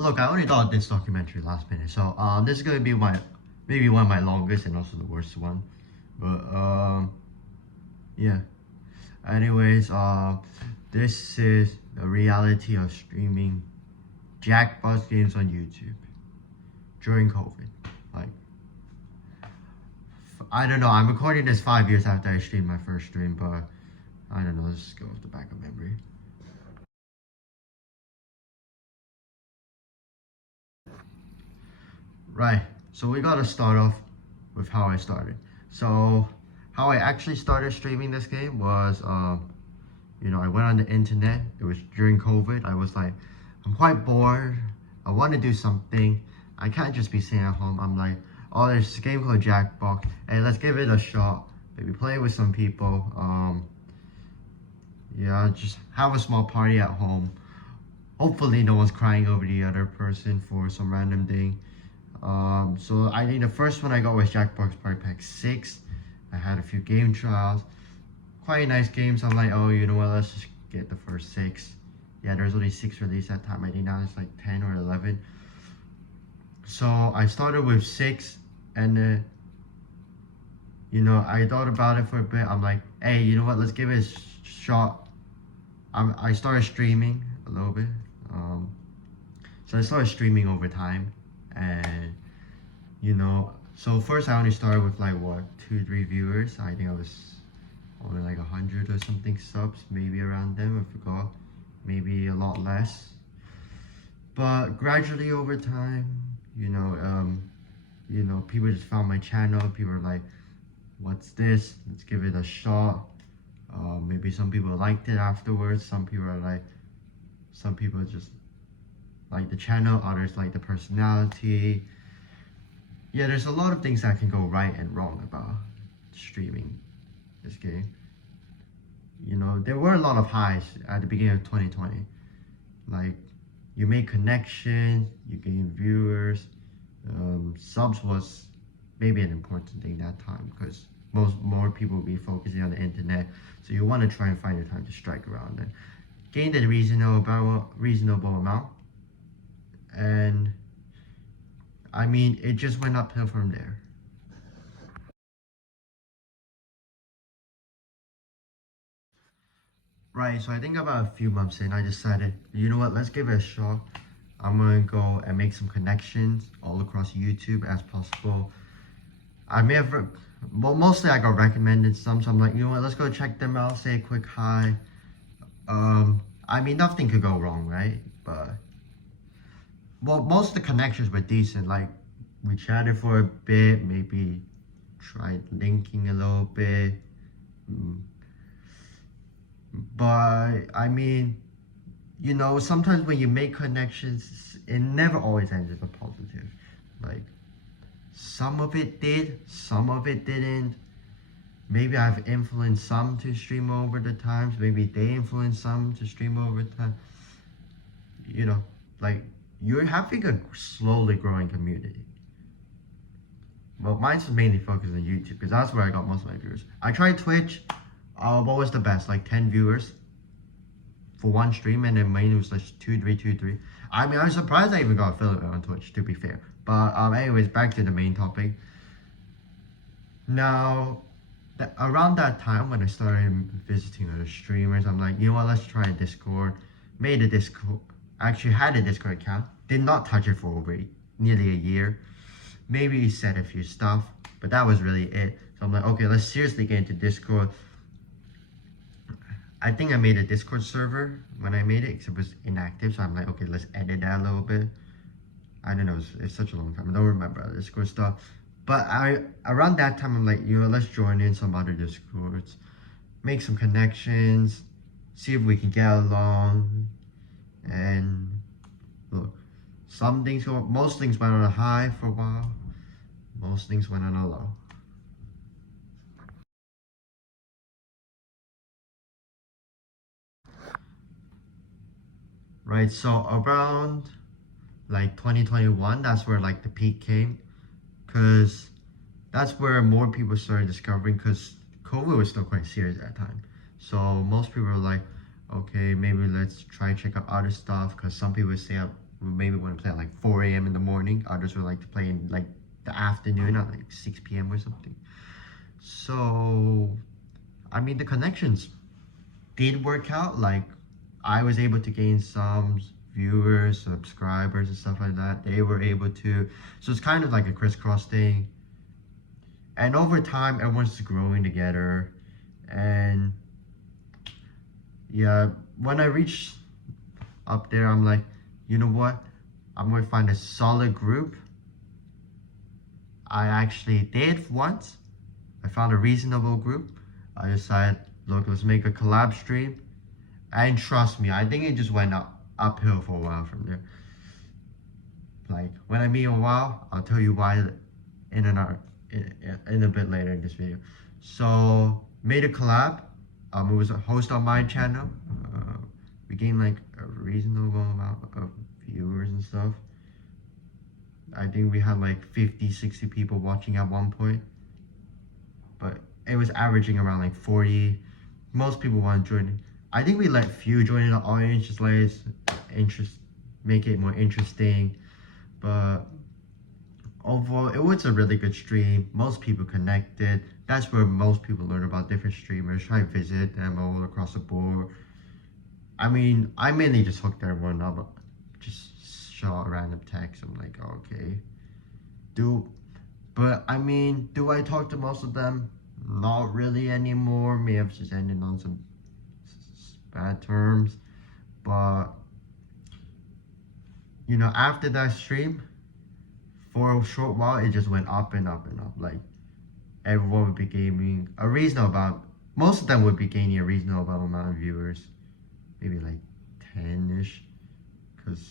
Look, I only thought this documentary last minute, so this is gonna be maybe one of my longest and also the worst one. But yeah. Anyways, this is the reality of streaming Jackbox games on YouTube during COVID. Like, I don't know. I'm recording this 5 years after I streamed my first stream, but I don't know. Let's just go off the back of memory. Right. So we gotta start off with how I started. So how I actually started streaming this game was, I went on the internet. It was during COVID. I was like, I'm quite bored. I want to do something. I can't just be sitting at home. I'm like, oh, there's this game called Jackbox. Hey, let's give it a shot. Maybe play with some people. Just have a small party at home. Hopefully no one's crying over the other person for some random thing. So I think the first one I got was Jackbox Party Pack 6. I had a few game trials. Quite nice games. I'm like, oh, you know what, let's just get the first 6. Yeah, there's only 6 released at that time. I think now it's like 10 or 11. So I started with 6, and I thought about it for a bit. I'm like, hey, you know what, let's give it a shot. I started streaming a little bit. So I started streaming over time, and so first I only started with like what, 2-3 viewers. I think I was only like 100 or something subs, maybe around them. I forgot, maybe a lot less. But gradually over time, people just found my channel. People were like, what's this? Let's give it a shot. Maybe some people liked it afterwards. Some people just like the channel, others like the personality. Yeah, there's a lot of things that can go right and wrong about streaming this game. There were a lot of highs at the beginning of 2020. Like, you make connections, you gain viewers. Subs was maybe an important thing that time because more people will be focusing on the internet. So you want to try and find your time to strike around and gain a reasonable amount. And I mean, it just went uphill from there. Right, so I think about a few months in, I decided, you know what, let's give it a shot. I'm gonna go and make some connections all across YouTube as possible. I may have, mostly I got recommended some, so I'm like, you know what, let's go check them out, say a quick hi. I mean, nothing could go wrong, right? But, well, most of the connections were decent. Like, we chatted for a bit, maybe tried linking a little bit. But, I mean, sometimes when you make connections, it never always ends up positive. Like, some of it did, some of it didn't. Maybe I've influenced some to stream over the times. Maybe they influenced some to stream over time. Like, you're having a slowly growing community. Well, mine's mainly focused on YouTube because that's where I got most of my viewers. I tried Twitch. What was the best? Like 10 viewers for one stream, and then mine was like 2-3. I mean, I was surprised I even got affiliate on Twitch, to be fair. But anyways, back to the main topic. Now, around that time when I started visiting other streamers, I'm like, you know what, let's try a Discord. Made a Discord. Actually had a Discord account. Did not touch it for over nearly a year. Maybe said a few stuff, but that was really it. So I'm like, okay, let's seriously get into Discord. I think I made a Discord server when I made it, because it was inactive. So I'm like, okay, let's edit that a little bit. I don't know, it's such a long time. I don't remember Discord stuff. But around that time, I'm like, let's join in some other Discords, make some connections, see if we can get along. And look, most things went on a high for a while. Most things went on a low. Right, so around like 2021, that's where like the peak came, because that's where more people started discovering, because COVID was still quite serious at that time. So most people were like, okay, maybe let's try check out other stuff, because some people stay up maybe want to play at like 4 a.m. in the morning. Others would like to play in like the afternoon at like 6 p.m. or something. So, I mean, the connections did work out. Like, I was able to gain some viewers, subscribers, and stuff like that. They were able to. So it's kind of like a crisscross thing. And over time, everyone's growing together. And yeah, when I reached up there, I'm like, you know what? I'm going to find a solid group. I actually did once. I found a reasonable group. I decided, look, let's make a collab stream. And trust me, I think it just went uphill for a while from there. Like, when I mean a while, I'll tell you why in a bit later in this video. So, made a collab. It was a host on my channel. We gained like a reasonable amount of viewers and stuff. I think we had like 50, 60 people watching at one point. But it was averaging around like 40. Most people want to join. I think we let few join in the audience, just like make it more interesting. But overall, it was a really good stream. Most people connected. That's where most people learn about different streamers. Try to visit them all across the board. I mean, I mainly just hooked everyone up. Just shot random text. I'm like, okay. But I mean, do I talk to most of them? Not really anymore. May have just ended on some bad terms. But, you know, after that stream, for a short while, it just went up and up and up. Like, everyone would be gaining a reasonable amount. Most of them would be gaining a reasonable amount of viewers. Maybe like 10-ish. Because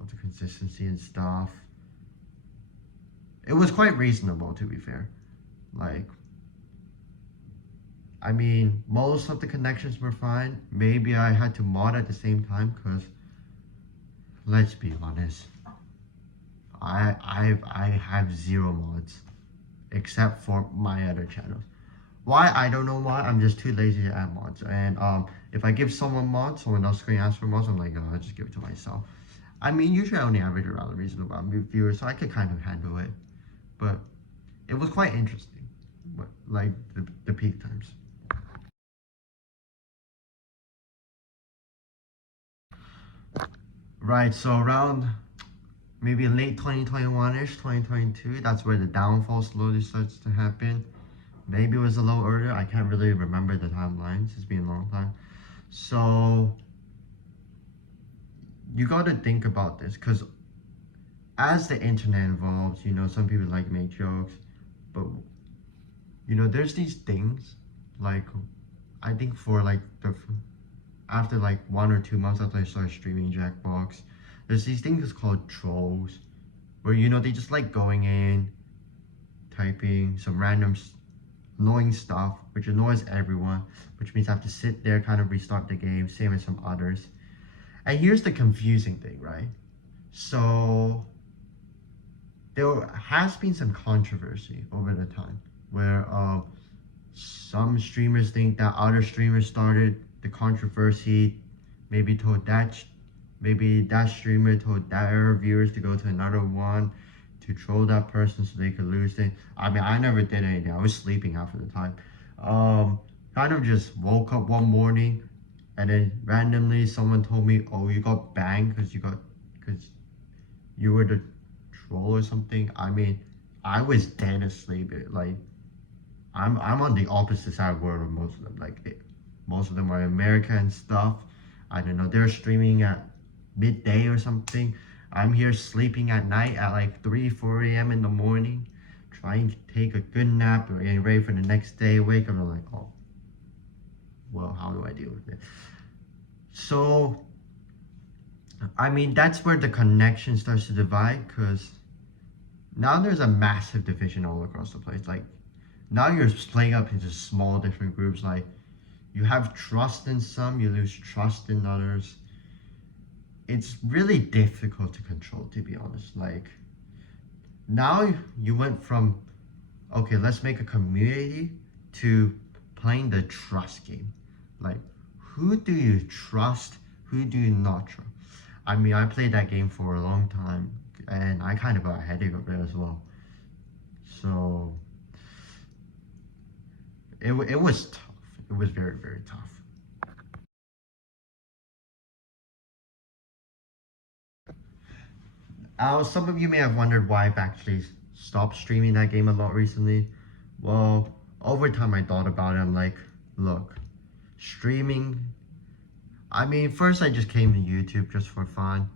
of the consistency and stuff. It was quite reasonable, to be fair. Like, I mean, most of the connections were fine. Maybe I had to mod at the same time, because let's be honest, I have 0 mods, except for my other channels. Why? I don't know why. I'm just too lazy to add mods. And if I give someone mods, someone else can ask for mods, I'm like, oh, I'll just give it to myself. I mean, usually I only average around a reasonable amount of viewers, so I could kind of handle it. But it was quite interesting, but like the peak times. Right, so around maybe late 2021-ish, 2022, that's where the downfall slowly starts to happen. Maybe it was a little earlier. I can't really remember the timelines. It's been a long time. So you got to think about this, because as the internet evolves, you know, some people like make jokes, but you know, there's these things, like, I think for like after like 1 or 2 months after I started streaming Jackbox, there's these things called trolls, where, you know, they just like going in, typing some random annoying stuff, which annoys everyone, which means I have to sit there, kind of restart the game, same as some others. And here's the confusing thing, right? So there has been some controversy over the time, where some streamers think that other streamers started the controversy, maybe that streamer told their viewers to go to another one to troll that person so they could lose it. I mean, I never did anything. I was sleeping half of the time. Kind of just woke up one morning, and then randomly someone told me, oh, you got banned because you were the troll or something. I mean, I was dead asleep. Like, I'm on the opposite side of the world of most of them. Like, most of them are in America and stuff. I don't know, they're streaming at midday or something. I'm here sleeping at night at like 3, 4 a.m. in the morning, trying to take a good nap or getting ready for the next day. Wake up and I'm like, oh, well, how do I deal with it? So, I mean, that's where the connection starts to divide, because now there's a massive division all across the place. Like, now you're splitting up into small different groups. Like, you have trust in some, you lose trust in others. It's really difficult to control, to be honest. Like, now you went from, okay, let's make a community, to playing the trust game. Like, who do you trust? Who do you not trust? I mean, I played that game for a long time, and I kind of got a headache of it as well. So it was tough. It was very, very tough. Some of you may have wondered why I've actually stopped streaming that game a lot recently. Well, over time I thought about it. I'm like, look, streaming. I mean, first I just came to YouTube just for fun.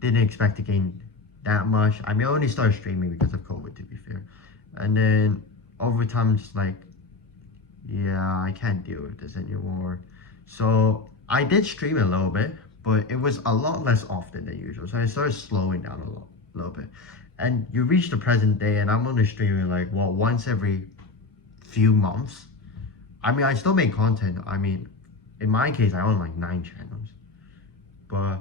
Didn't expect to gain that much. I mean, I only started streaming because of COVID, to be fair. And then over time, I'm just like, yeah, I can't deal with this anymore. So I did stream a little bit, but it was a lot less often than usual. So I started slowing down a little bit. And you reach the present day, and I'm only streaming like, well, once every few months. I mean, I still make content. I mean, in my case, I own like 9 channels. But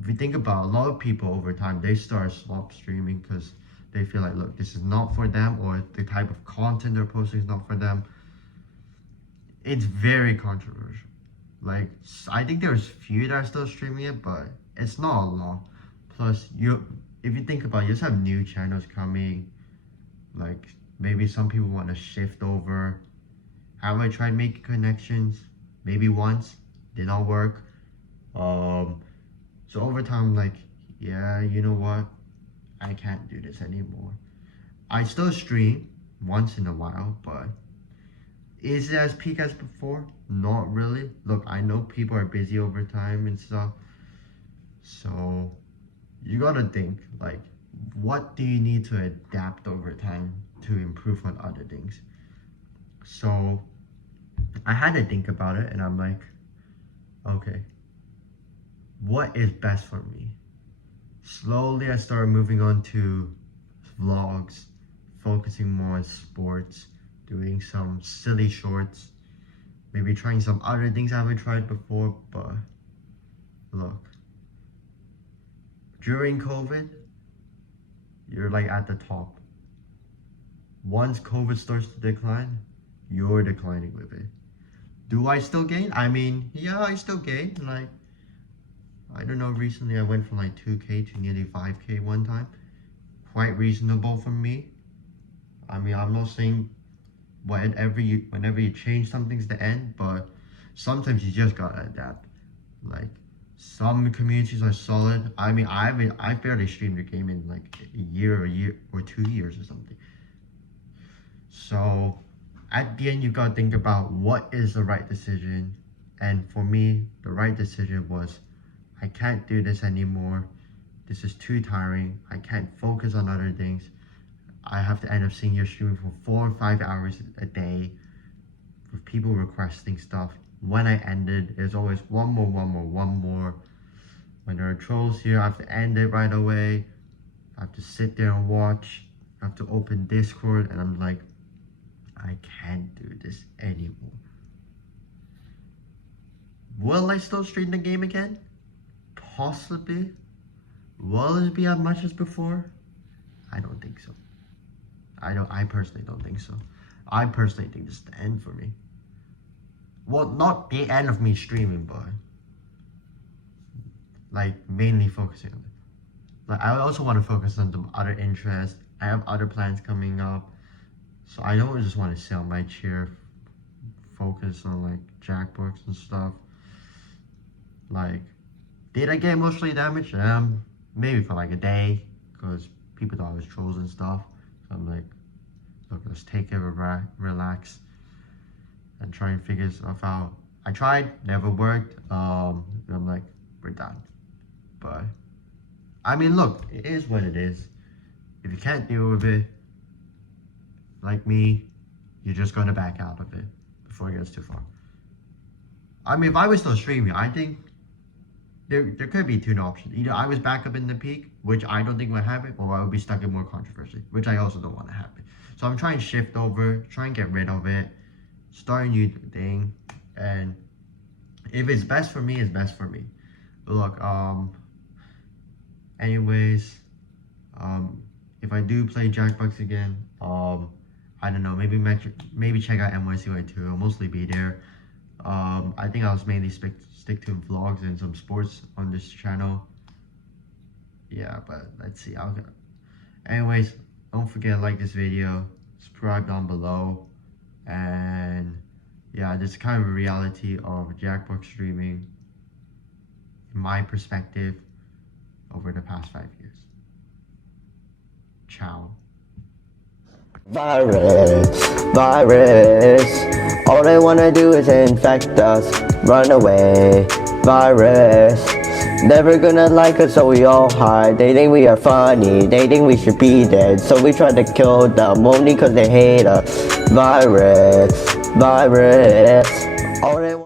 if you think about a lot of people over time, they start stop streaming because they feel like, look, this is not for them, or the type of content they're posting is not for them. It's very controversial. Like, I think there's few that are still streaming it, but it's not a lot. Plus, if you think about it, you just have new channels coming. Like, maybe some people want to shift over. Have I tried making connections? Maybe once, did not work. So over time, like, yeah, you know what? I can't do this anymore. I still stream once in a while, but is it as peak as before? Not really. Look, I know people are busy over time and stuff. So you gotta think, like, what do you need to adapt over time to improve on other things? So I had to think about it, and I'm like, okay, what is best for me? Slowly, I started moving on to vlogs, focusing more on sports, doing some silly shorts, maybe trying some other things I haven't tried before. But look, during COVID, you're like at the top. Once COVID starts to decline, you're declining with it. Do I still gain? I mean, yeah, I still gain. Like, I don't know, recently I went from like 2K to nearly 5K one time. Quite reasonable for me. I mean, I'm not saying whenever you change something's the end, but sometimes you just gotta adapt. Like, some communities are solid. I mean, I barely streamed a game in like a year or 2 years or something. So at the end, you gotta think about what is the right decision. And for me, the right decision was, I can't do this anymore. This is too tiring. I can't focus on other things. I have to end up sitting here streaming for 4 or 5 hours a day with people requesting stuff. When I ended, there's always one more. When there are trolls here, I have to end it right away. I have to sit there and watch. I have to open Discord, and I'm like, I can't do this anymore. Will I still stream the game again? Possibly. Will it be as much as before? I don't think so. I personally don't think so. I personally think this is the end for me. Well, not the end of me streaming, but like mainly focusing on it. Like, I also want to focus on some other interests. I have other plans coming up. So I don't just want to sit on my chair, focus on like Jackbox and stuff. Like, did I get emotionally damaged? Maybe for like a day, because people thought I was trolls and stuff. So I'm like, look, let's take it, relax, and try and figure stuff out. I tried, never worked. I'm like, we're done. But I mean, look, it is what it is. If you can't deal with it, like me, you're just gonna back out of it before it gets too far. I mean, if I was still streaming, I think there could be two options. Either I was back up in the peak, which I don't think would happen, or I would be stuck in more controversy, which I also don't want to happen. So I'm trying to shift over, try and get rid of it, start a new thing, and if it's best for me, it's best for me. Look, anyways, if I do play Jackbox again, I don't know, maybe check out MYCY too. I'll mostly be there. I think I'll mainly stick to vlogs and some sports on this channel. Yeah, but let's see. Anyways, don't forget to like this video, subscribe down below, and yeah, this is kind of a reality of Jackbox streaming, in my perspective, over the past 5 years. Ciao. Virus, all they wanna do is infect us, run away, virus, never gonna like us so we all hide, they think we are funny, they think we should be dead, so we try to kill them only cause they hate us, virus, all they